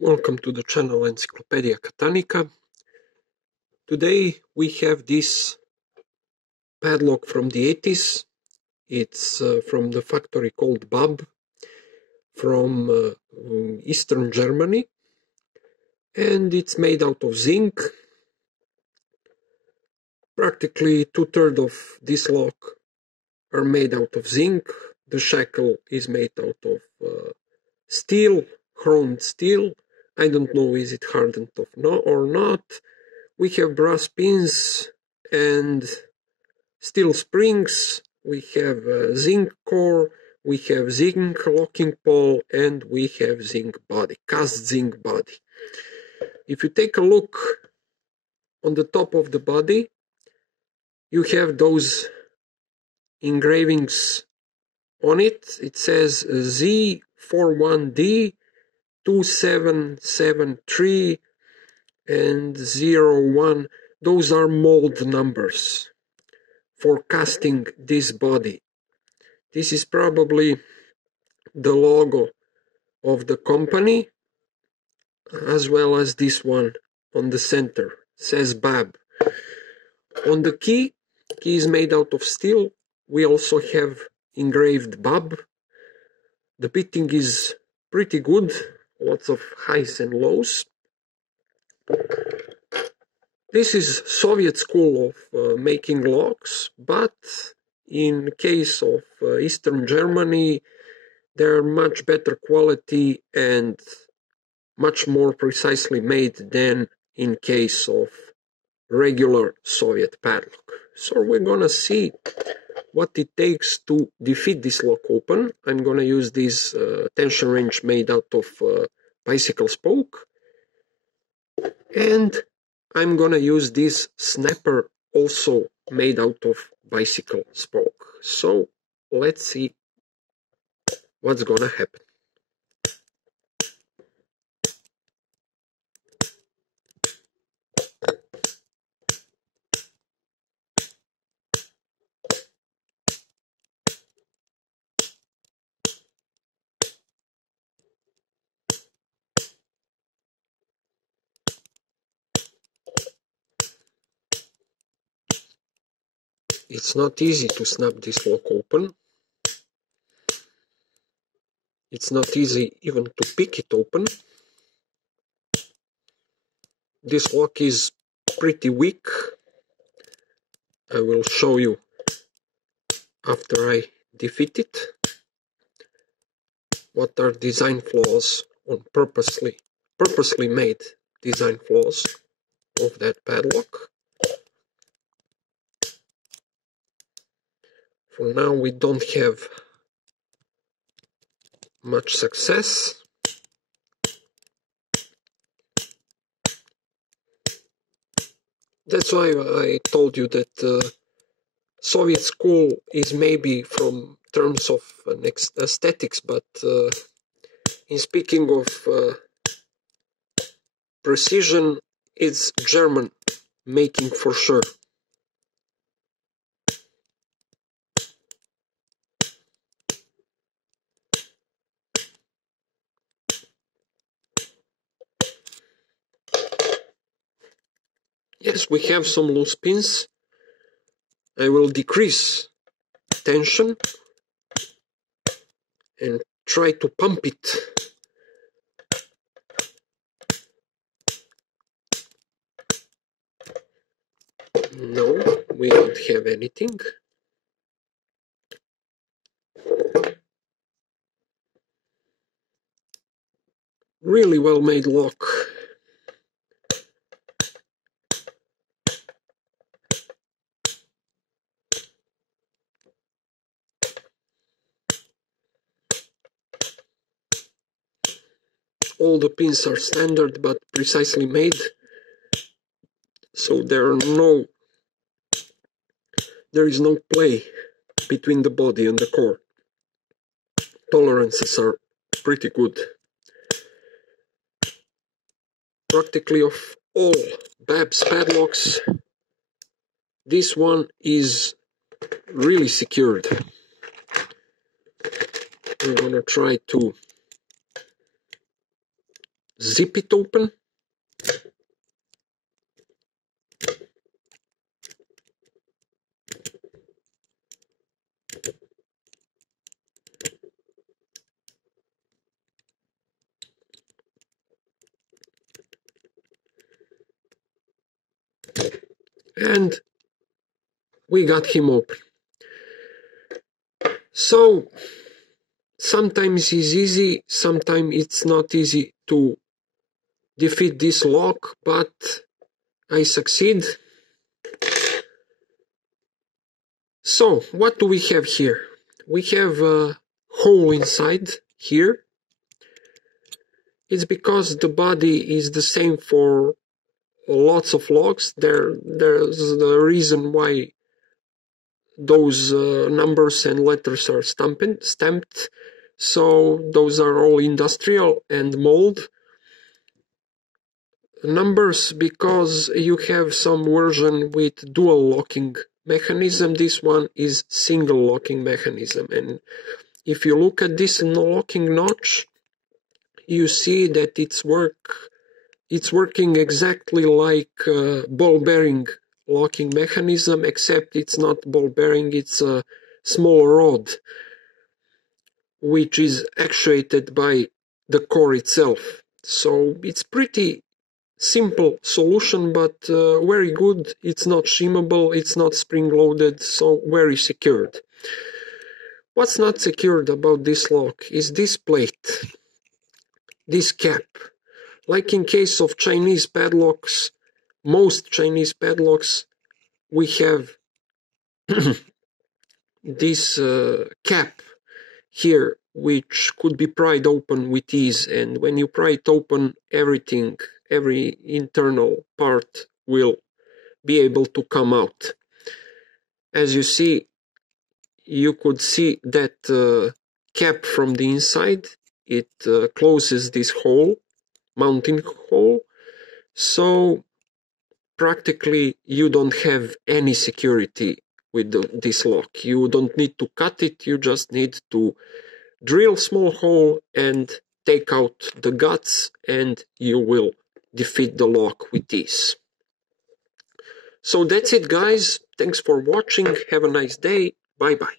Welcome to the channel Encyclopedia Catanica. Today we have this padlock from the 80s. It's from the factory called BAB from Eastern Germany, and it's made out of zinc. Practically 2/3 of this lock are made out of zinc. The shackle is made out of steel, chromed steel. I don't know is it hardened or not. We have brass pins and steel springs. We have zinc core. We have zinc locking pole, and we have zinc body, cast zinc body. If you take a look on the top of the body, you have those engravings on it. It says Z41D 2773 and 01. Those are mold numbers for casting this body. This is probably the logo of the company, as well as this one on the center, says BAB. On the key is made out of steel. We also have engraved BAB. The pitting is pretty good, lots of highs and lows. This is Soviet school of making locks, but in case of Eastern Germany, they're much better quality and much more precisely made than in case of regular Soviet padlock. So we're gonna see what it takes to defeat this lock open. I'm gonna use this tension wrench made out of bicycle spoke, and I'm gonna use this snapper also made out of bicycle spoke. So let's see what's gonna happen. It's not easy to snap this lock open. It's not easy even to pick it open. This lock is pretty weak. I will show you after I defeat it what are design flaws on purposely made design flaws of that padlock. For now we don't have much success. That's why I told you that Soviet school is maybe from terms of aesthetics, but in speaking of precision, it's German making for sure. Yes, we have some loose pins. I will decrease tension and try to pump it. No, we don't have anything. Really well made lock. All the pins are standard but precisely made, so there is no play between the body and the core. Tolerances are pretty good. Practically of all BAB's padlocks, this one is really secured. I'm gonna try to zip it open. And we got him open. So sometimes it's easy, sometimes it's not easy to defeat this lock, but I succeed. So what do we have here? We have a hole inside here. It's because the body is the same for lots of locks. There's the reason why those numbers and letters are stamped. So those are all industrial and mold numbers, because you have some version with dual locking mechanism. This one is single locking mechanism, and if you look at this locking notch, you see that it's working exactly like ball bearing locking mechanism, except it's not ball bearing, it's a small rod which is actuated by the core itself. So it's pretty simple solution, but very good. It's not shimmable, it's not spring loaded, so very secured. What's not secured about this lock is this plate, this cap. Like in case of Chinese padlocks, most Chinese padlocks, we have this cap here, which could be pried open with ease, and when you pry it open, everything, every internal part will be able to come out. As you see, you could see that cap from the inside. It closes this hole, mounting hole, so practically you don't have any security with this lock. You don't need to cut it, you just need to drill small hole and take out the guts, and you will defeat the lock with ease. So that's it, guys. Thanks for watching. Have a nice day. Bye bye.